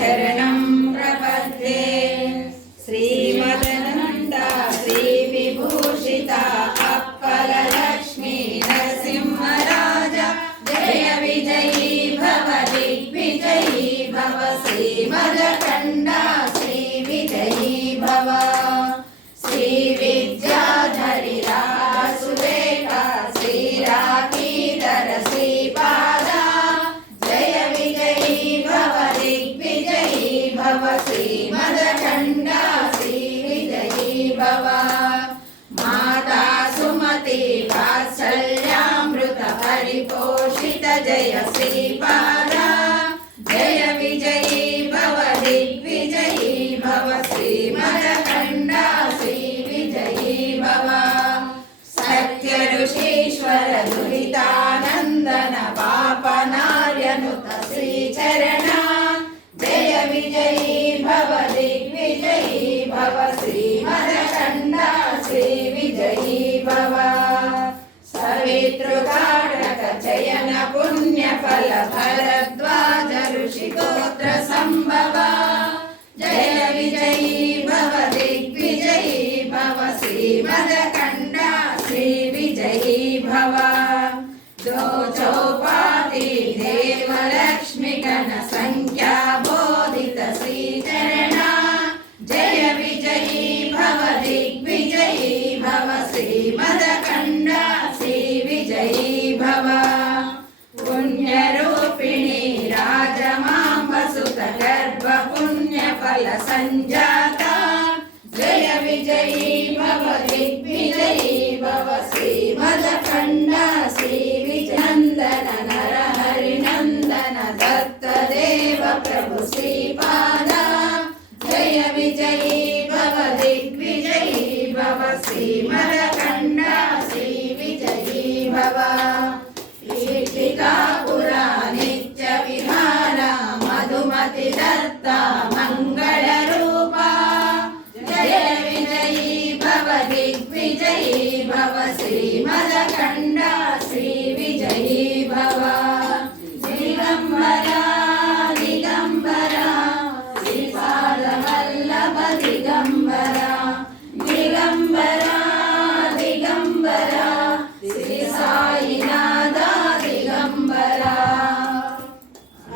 शरणं प्रपद्ये। श्रीमदनन्दा श्रीविभूषिता अप्पलक्ष्मी नरसिंहराजा जय विजयी भव दिग्विजयी भव श्रीमदखण्डा श्रीविजयी भव। श्रीविद्याधरि राजसुरेखा श्रीराकीधर श्रीपादा जय विजयी भव दिग्विजयी भव श्रीमदखण्डा श्रीविजयी भव। माता सुमति वात्सल्यामृत परिपोषित जय श्रीपादा जय विजयी भव दिग्विजयी भव श्रीमदखण्डा श्रीविजयी भव। सत्य ऋषीश्वर दुरितानन्दन पापनार्यनुत श्रीचरणा जय विजयी भव दिग्विजयी भव श्रीमदखण्डा श्रीविजयी भव। सवितृकाटक चयन पुण्यफल भरद्वाज ऋषिगोत्र संभव जय विजयी भव दिग्विजयी भव श्रीमदखण्डा श्रीविजयी भव। दो चौपाति देवलक्ष्मी गण संख्या बोधित श्रीचरणा जय विजयी भव दिग्विजयी भव श्रीमदखण्डा श्रीविजयी भव। पुण्यरूपिणी राजमाम्बसुत गर्भ पुण्यफल संजाता जय विजयी भव दिग्विजयी भव श्रीमदखण्डा श्रीविजयन्दन नरहरिनन्दन दत्तदेव प्रभु श्रीपादा जय विजयी भव दिग्विजयी भव श्रीमदखण्डा श्रीविजयी भव। ईटिकापुरा नित्य विहारा मधुमति दत्ता